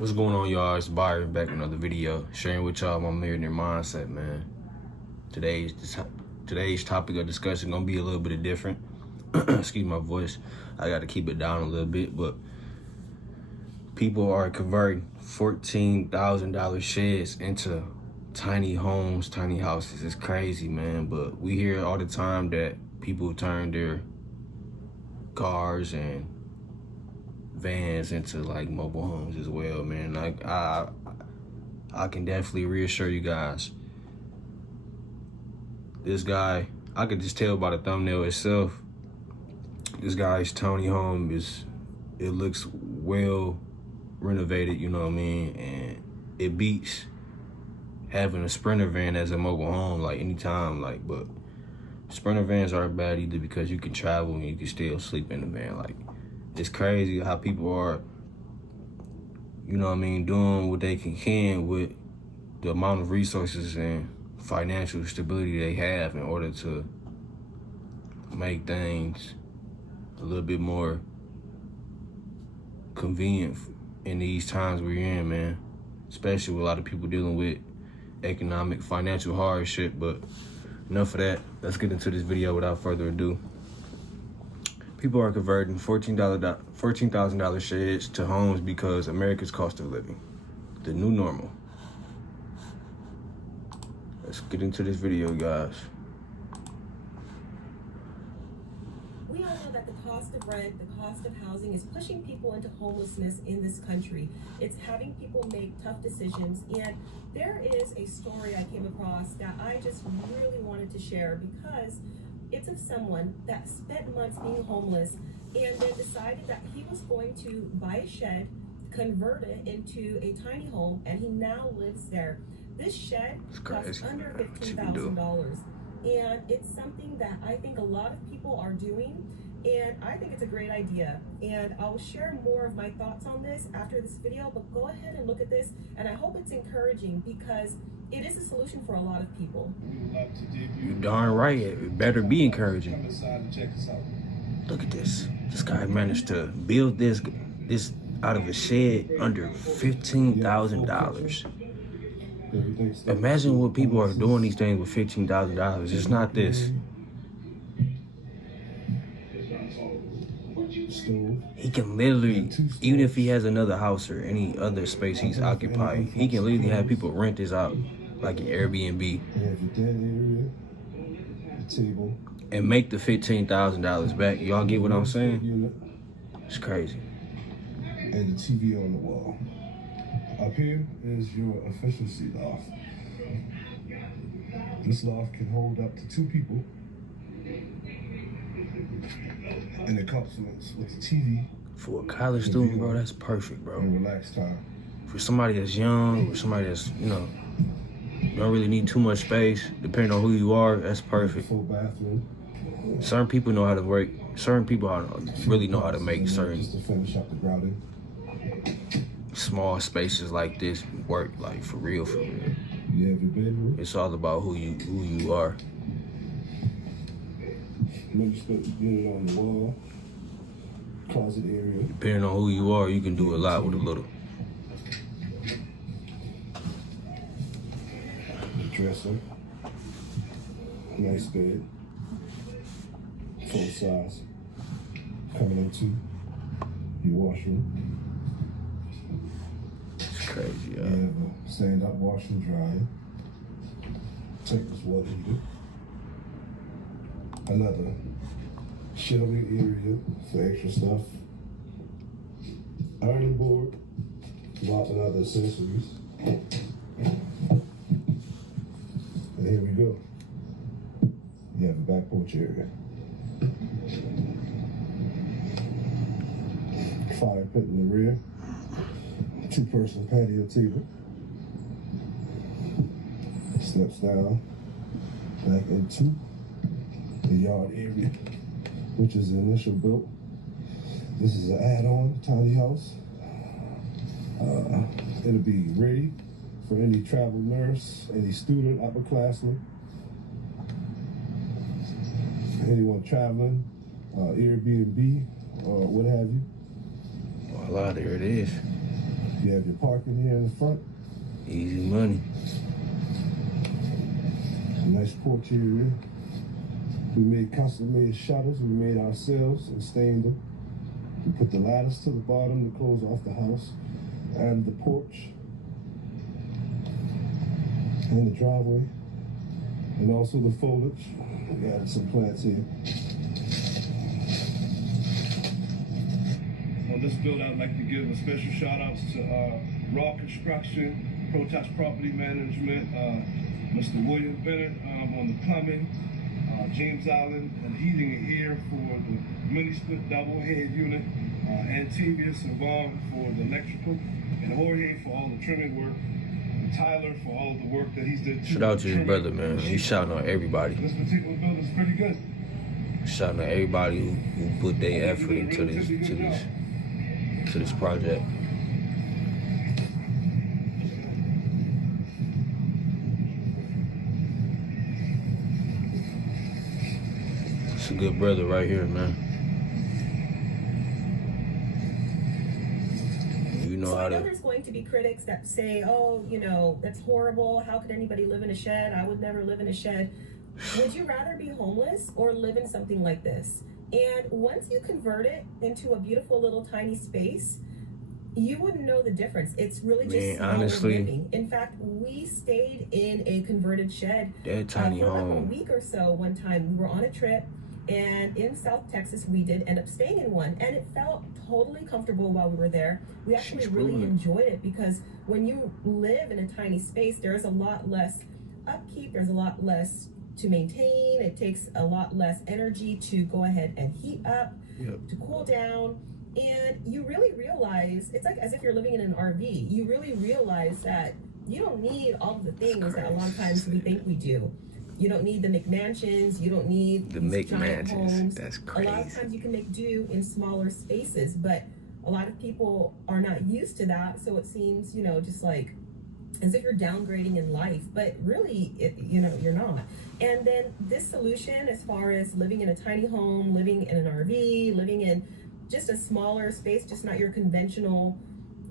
What's going on, y'all? It's Byron back with another video, sharing with y'all my millionaire mindset, man. Today's topic of discussion gonna be a little bit different. Excuse my voice. I got to keep it down a little bit, but people are converting $14,000 sheds into tiny homes, tiny houses. It's crazy, man. But we hear all the time that people turn their cars and vans into like mobile homes as well, man. I can definitely reassure you guys. This guy, I could just tell by the thumbnail itself, this guy's tiny home it looks well renovated, you know what I mean? And it beats having a Sprinter van as a mobile home, like anytime, like, but Sprinter vans aren't bad either because you can travel and you can still sleep in the van. Like, it's crazy how people are, you know what I mean, doing what they can with the amount of resources and financial stability they have in order to make things a little bit more convenient in these times we're in, man. Especially with a lot of people dealing with economic, financial hardship. But enough of that. Let's get into this video without further ado. People are converting $14,000 sheds to homes because America's cost of living, the new normal. Let's get into this video, guys. We all know that the cost of rent, the cost of housing is pushing people into homelessness in this country. It's having people make tough decisions. And there is a story I came across that I just really wanted to share because it's of someone that spent months being homeless and then decided that he was going to buy a shed, convert it into a tiny home, and he now lives there. This shed costs under $15,000. And it's something that I think a lot of people are doing, and I think it's a great idea. And I'll share more of my thoughts on this after this video, but go ahead and look at this, and I hope it's encouraging because it is a solution for a lot of people. You darn right, it better be encouraging. Look at this. This guy managed to build this out of a shed under $15,000. Imagine what people are doing these things with $15,000. It's not this. He can literally, even if he has another house or any other space he's occupying, he can literally have people rent this out like an Airbnb and make the $15,000 back. Y'all get what I'm saying? It's crazy. And the TV on the wall. Up here is your efficiency loft. This loft can hold up to 2 people. And it complements with the TV. For a college student, bro, that's perfect, bro. And relax time. For somebody that's young, or somebody that's, you know, don't really need too much space, depending on who you are, that's perfect. Full bathroom. Certain people know how to work. Certain people really know how to make certain just to finish up the grouting. Small spaces like this work, like for real, for real. You have your bedroom. It's all about who you are. Manuscript unit on the wall. Closet area. Depending on who you are, you can do a lot with a little. Dresser. Nice bed. Full size. Coming into your washroom. It's crazy, You have a stand-up wash and dryer. Tankless water heater. Another shelving area for extra stuff. Ironing board. Lots of other accessories. And here we go. You have a back porch area. Fire pit in the rear. 2-person patio table. Steps down. Back into the yard area, which is the initial built. This is an add-on tiny house. It'll be ready for any travel nurse, any student, upperclassman, anyone traveling, Airbnb, or what have you. Voila, there it is. You have your parking here in the front. Easy money. A nice porch area. We made custom-made shutters. We made ourselves and stained them. We put the ladders to the bottom to close off the house and the porch and the driveway and also the foliage. We added some plants here. On this build, I'd like to give a special shout outs to Raw Construction, Protest Property Management, Mr. William Bennett on the plumbing, James Allen and heating and air for the mini split double head unit, Antavius and Vaughn for the electrical, and Jorge for all the trimming work, and Tyler for all of the work that he's did. Shout out to his brother, man. He's shouting out everybody. This particular building is pretty good. Shouting out everybody who put their effort into this project. It's a good brother right here, man. You know So how I know to. there's going to be critics that say, oh, you know, that's horrible. How could anybody live in a shed? I would never live in a shed. Would you rather be homeless or live in something like this? And once you convert it into a beautiful little tiny space, you wouldn't know the difference. It's really just smaller honestly, living. In fact, we stayed in a converted shed That tiny for like a home. week or so one time. We were on a trip, and in South Texas, we did end up staying in one, and it felt totally comfortable while we were there. We actually really enjoyed it because when you live in a tiny space, there's a lot less upkeep, there's a lot less to maintain. It takes a lot less energy to go ahead and heat up, to cool down. And you really realize, it's like as if you're living in an RV. You really realize that you don't need all of the things that a lot of times we think we do. You don't need the McMansions. You don't need The giant homes. That's A crazy. lot of times you can make do in smaller spaces, but a lot of people are not used to that. So it seems, you know, just like as if you're downgrading in life, but really, you're not. And then this solution, as far as living in a tiny home, living in an RV, living in just a smaller space, just not your conventional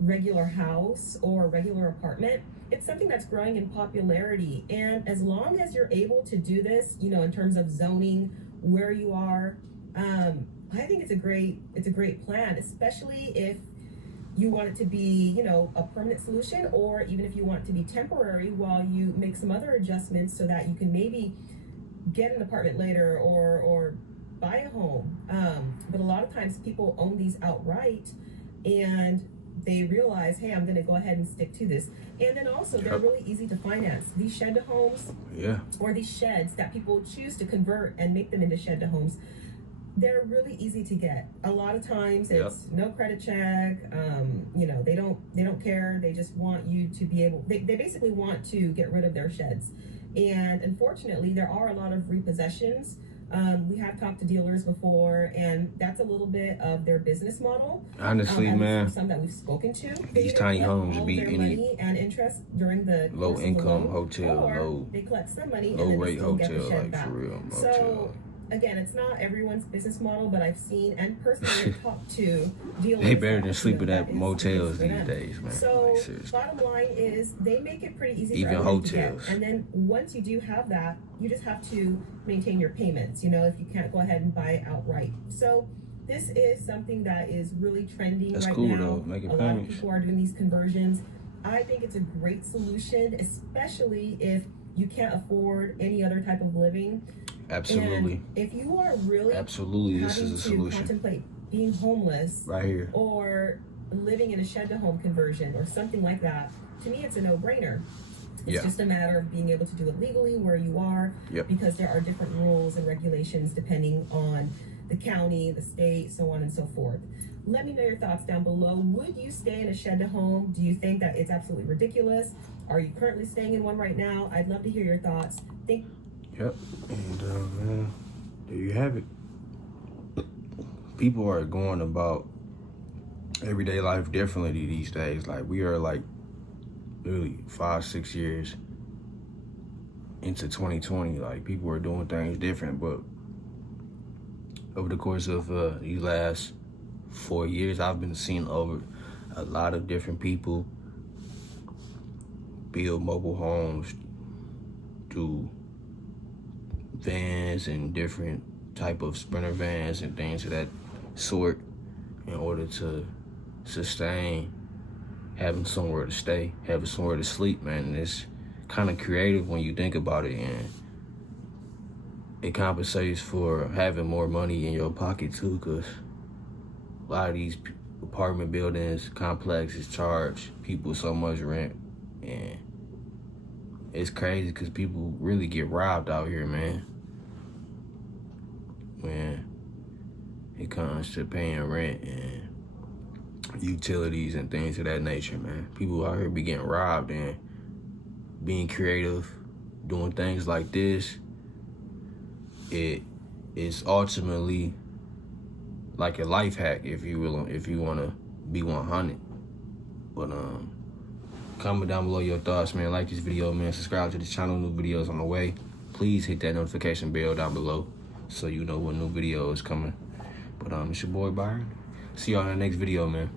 regular house or regular apartment, it's something that's growing in popularity. And as long as you're able to do this, you know, in terms of zoning where you are, I think it's a great plan, especially if you want it to be, you know, a permanent solution, or even if you want it to be temporary while you make some other adjustments so that you can maybe get an apartment later or buy a home. But a lot of times people own these outright and they realize, hey, I'm going to go ahead and stick to this. And then also they're really easy to finance. These shed to homes, or these sheds that people choose to convert and make them into shed to homes, they're really easy to get. A lot of times it's no credit check. You know, they don't care. They just want you to be able, they basically want to get rid of their sheds. And unfortunately, there are a lot of repossessions. We have talked to dealers before, and that's a little bit of their business model. Honestly, man, some that we've spoken to, these tiny homes beat any money and interest during the low income hotel, or they collect some money low and then rate still get the hotel, shed like back. for real. So again, it's not everyone's business model, but I've seen and personally talked to dealers. They better than sleeping at motels these days, man. So like, bottom line is they make it pretty easy even for everyone hotels. to get. And then once you do have that, you just have to maintain your payments, you know, if you can't go ahead and buy it outright. So this is something that is really trending That's right cool, now. though. Making a lot of payments. people are doing these conversions. I think it's a great solution, especially if you can't afford any other type of living. Absolutely. And if you are really this is a solution. Contemplate being homeless right here, or living in a shed to home conversion or something like that, to me it's a no-brainer. It's just a matter of being able to do it legally where you are, because there are different rules and regulations depending on the county, the state, so on and so forth. Let me know your thoughts down below. Would you stay in a shed to home? Do you think that it's absolutely ridiculous? Are you currently staying in one right now? I'd love to hear your thoughts. And man, there you have it. People are going about everyday life differently these days. Like, we are like literally 5-6 years into 2020. Like, people are doing things different. But over the course of these last 4 years, I've a lot of different people build mobile homes through vans and different type of sprinter vans and things of that sort in order to sustain having somewhere to stay, having somewhere to sleep, man. And it's kind of creative when you think about it, and it compensates for having more money in your pocket too, because a lot of these apartment buildings, complexes charge people so much rent, and it's crazy because people really get robbed out here, man, when it comes to paying rent and utilities and things of that nature, man. People out here be getting robbed, and being creative, doing things like this, it is ultimately like a life hack if you want to be 100. But comment down below your thoughts, man. Like this video, man. Subscribe to the channel. New videos on the way. Please hit that notification bell down below so you know when new video is coming. But it's your boy Byron. See y'all in the next video, man.